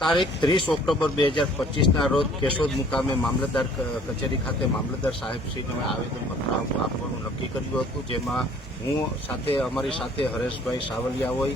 તારીખ ત્રીસ ઓક્ટોબર બે હજાર પચીસના રોજ કેશોદ મુકામે મામલતદાર કચેરી ખાતે મામલતદાર સાહેબશ્રીને આવેદનપત્ર આપ- આપવાનું નક્કી કર્યું હતું, જેમાં હું સાથે, અમારી સાથે હરેશભાઈ સાવલિયા હોય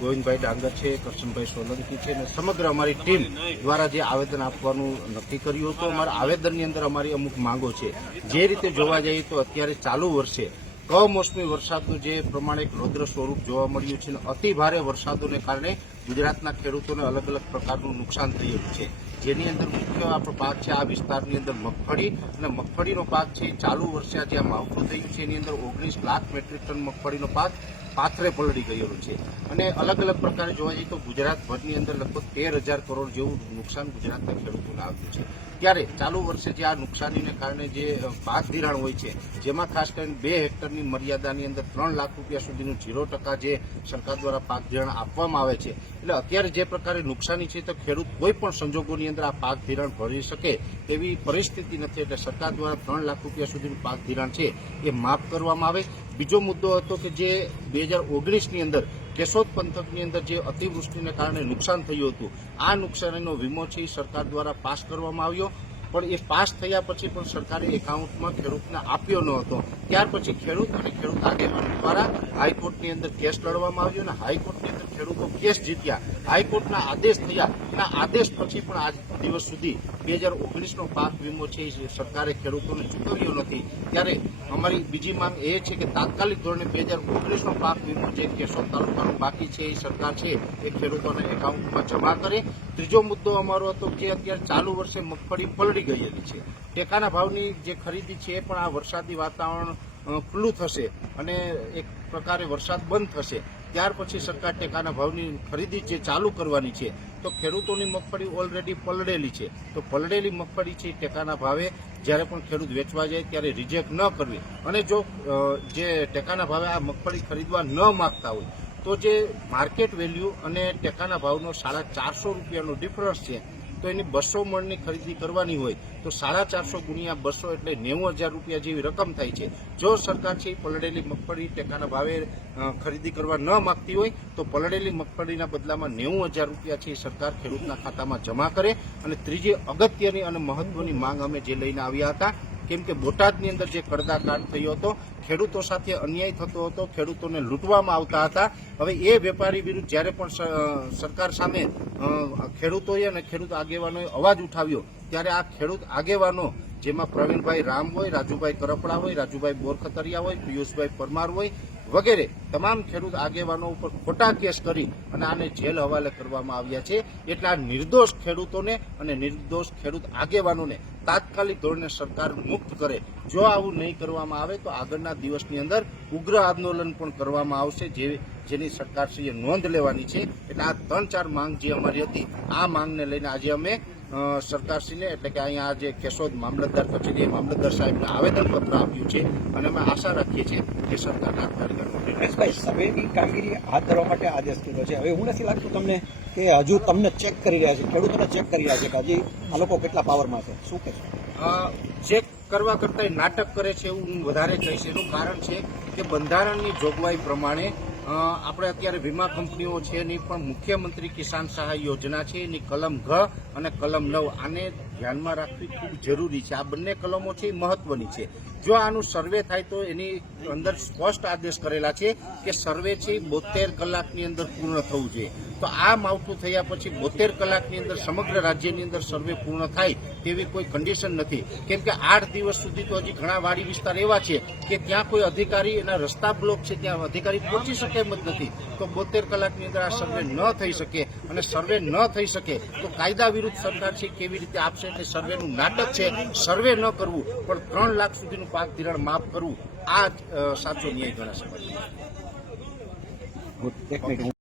ગોવિંદભાઈ ડાંગર છે, કરશનભાઈ સોલંકી છે અને સમગ્ર અમારી ટીમ દ્વારા જે આવેદન આપવાનું નક્કી કર્યું હતું. અમારા આવેદનની અંદર અમારી અમુક માંગો છે. જે રીતે જોવા જઈએ તો અત્યારે ચાલુ વર્ષે કમોસમી વરસાદનું જે પ્રમાણે રૌદ્ર સ્વરૂપ જોવા મળ્યું છે અને અતિ ભારે વરસાદોને કારણે ગુજરાતના ખેડૂતોને અલગ અલગ પ્રકારનું નુકસાન થયેલું છે. જેની અંદર મુખ્ય આપણો પાક છે, આ વિસ્તારની અંદર મગફળી અને મગફળીનો પાક છે. ચાલુ વર્ષે આજે આ માવઠું થયું છે. એની અંદર ઓગણીસ લાખ મેટ્રિક ટન મગફળીનો પાક પાથરે પલળી ગયેલું છે. અને અલગ અલગ પ્રકારે જોવા જઈએ તો ગુજરાતભરની અંદર લગભગ તેર હજાર કરોડ જેવું નુકસાન ગુજરાતના ખેડૂતોને આવ્યું છે. ત્યારે ચાલુ વર્ષે જે આ નુકસાનીને કારણે જે પાક ધિરાણ હોય છે, જેમાં ખાસ કરીને બે હેક્ટરની મર્યાદાની અંદર ત્રણ લાખ રૂપિયા સુધીનું ઝીરો ટકા જે સરકાર દ્વારા પાક ધિરાણ આપવામાં આવે છે, એટલે અત્યારે જે પ્રકારે નુકસાની છે તો ખેડૂત કોઈ પણ સંજોગોની અંદર આ પાક ધિરાણ ભરી શકે તેવી પરિસ્થિતિ નથી, એટલે સરકાર દ્વારા ત્રણ લાખ રૂપિયા સુધીનું પાક ધિરાણ છે એ માફ કરવામાં આવે. બીજો મુદ્દો હતો કે જે બે હજાર ઓગણીસની અંદર કેશોદ પંથકની અંદર જે અતિવૃષ્ટિને કારણે નુકસાન થયું હતું, આ નુકસાનીનો વીમો છે સરકાર દ્વારા પાસ કરવામાં આવ્યો. પણ એ પાસ થયા પછી પણ સરકારે એકાઉન્ટમાં ખેડૂતને આપ્યો ન હતો. ત્યાર પછી ખેડૂત અને ખેડૂત આગેવાનો દ્વારા હાઈકોર્ટની અંદર કેસ લડવામાં આવ્યો અને હાઈકોર્ટની અંદર ખેડૂતો કેસ જીત્યા. હાઈકોર્ટના આદેશ થયા. એના આદેશ પછી પણ આજ દિવસ સુધી બે હજાર ઓગણીસનો પાક વીમો છે એ સરકારે ખેડૂતોને ચૂકવ્યો નથી. ત્યારે અમારી બીજી માંગ એ છે કે તાત્કાલિક ધોરણે બે હજાર ઓગણીસનો પાક વીમો જે કેશોદ તાલુકાનો બાકી છે એ સરકાર છે એ ખેડૂતોના એકાઉન્ટમાં જમા કરે. ત્રીજો મુદ્દો અમારો હતો કે અત્યારે ચાલુ વર્ષે મગફળી પલળી ગયેલી છે. ટેકાના ભાવની જે ખરીદી છે એ પણ આ વરસાદી વાતાવરણ ખુલ્લું થશે અને એક પ્રકારે વરસાદ બંધ થશે. ત્યાર પછી સરકાર ટેકાના ભાવની ખરીદી જે ચાલુ કરવાની છે, તો ખેડૂતોની મગફળી ઓલરેડી પલળેલી છે. તો પલળેલી મગફળી છે ટેકાના ભાવે જ્યારે પણ ખેડૂત વેચવા જાય ત્યારે રિજેક્ટ ન કરવી. અને જો જે ટેકાના ભાવે આ મગફળી ખરીદવા ન માગતા હોય, તો જે માર્કેટ વેલ્યુ અને ટેકાના ભાવનો સાડા ચારસો રૂપિયાનો ડિફરન્સ છે તો એની બસો મણની ખરીદી કરવાની હોય તો સાડા ચારસો ગુણ્યા બસો એટલે નેવું હજાર રૂપિયા જેવી રકમ થાય છે. જો સરકાર છે પલળેલી મગફળી ટેકાના ભાવે ખરીદી કરવા ન માગતી હોય તો પલળેલી મગફળીના બદલામાં નેવું હજાર રૂપિયા છે એ સરકાર ખેડૂતના ખાતામાં જમા કરે અને ત્રીજી અગત્યની અને મહત્વની માંગ અમે જે લઈને આવ્યા હતા કેમ કે બોટાદની અંદર જે કડદાકાંડ થયો હતો, ખેડૂતો સાથે અન્યાય થતો હતો, ખેડૂતોને લૂંટવામાં આવતા હતા. હવે એ વેપારી વિરુદ્ધ જ્યારે પણ સરકાર સામે ખેડૂતોએ અને ખેડૂત આગેવાનોએ અવાજ ઉઠાવ્યો, ત્યારે આ ખેડૂત આગેવાનો, જેમાં પ્રવીણભાઈ રામ હોય, રાજુભાઈ કરપડા હોય, રાજુભાઈ બોરખતરિયા હોય, પિયુષભાઈ પરમાર હોય વગેરે તમામ ખેડૂત આગેવાનો ઉપર ખોટા કેસ કરી અને આને જેલ હવાલે કરવામાં આવ્યા છે. એટલા નિર્દોષ ખેડૂતોને અને નિર્દોષ ખેડૂત આગેવાનોને તાત્કાલિક ધોરણે સરકાર મુક્ત કરે. જો આવું નહીં કરવામાં આવે તો આગળના દિવસની અંદર ઉગ્ર આંદોલન પણ કરવામાં આવશે જે જેની સરકારશ્રીએ નોંધ લેવાની છે. એટલે આ ત્રણ ચાર માંગ જે અમારી હતી, આ માંગને લઈને આજે અમે અ, સરકારશ્રીને એટલે કે અહીંયા જે કેશોદ મામલતદાર કચેરીએ મામલતદાર સાહેબને આવેદનપત્ર આપ્યું છે અને અમે આશા રાખીએ છીએ કે સરકાર તાત્કાલિક સર્વેની કામગીરી હાથ ધરવા માટે આદેશ કર્યો છે. હવે હું નથી લાગતું તમને કે હજુ તમને ચેક કરી રહ્યા છે. ખેડૂતોને ચેક કરી રહ્યા છે કે હજી આ લોકો કેટલા પાવરમાં છે. શું કે છે? ચેક કરવા કરતાં નાટક કરે છે એવું હું વધારે કહીશ. એનું કારણ છે કે બંધારણની જોગવાઈ પ્રમાણે આપણે અત્યારે વીમા કંપનીઓ છે એની પણ મુખ્યમંત્રી કિસાન સહાય યોજના છે. એની કલમ ઘ અને કલમ નવ. આને ધ્યાનમાં રાખવી ખૂબ જરૂરી છે. આ બંને કલમો છે એ મહત્વની છે. જો આનું સર્વે થાય તો એની અંદર સ્પષ્ટ આદેશ કરેલા છે કે સર્વે છે બોતેર કલાકની અંદર પૂર્ણ થવું જોઈએ. તો આ માવઠું થયા પછી બોતેર કલાકની અંદર સમગ્ર રાજ્યની અંદર સર્વે પૂર્ણ થાય તેવી કોઈ કન્ડિશન નથી. કેમ કે આઠ દિવસ સુધી તો હજી ઘણા વાડી વિસ્તાર એવા છે કે ત્યાં કોઈ અધિકારી એના રસ્તા બ્લોક છે ત્યાં અધિકારી પહોંચી શકે એમ જ નથી. તો બોતેર કલાકની અંદર આ સર્વે ન થઈ શકે અને સર્વે ન થઈ શકે તો કાયદા વિરુદ્ધ સરકાર છે કેવી રીતે આપશે? એટલે સર્વેનું નાટક છે. સર્વે ન કરવું, પણ ત્રણ લાખ સુધીનું પાક ધિરાણ માફ કરવું આ સાચો ન્યાય ગણાશે.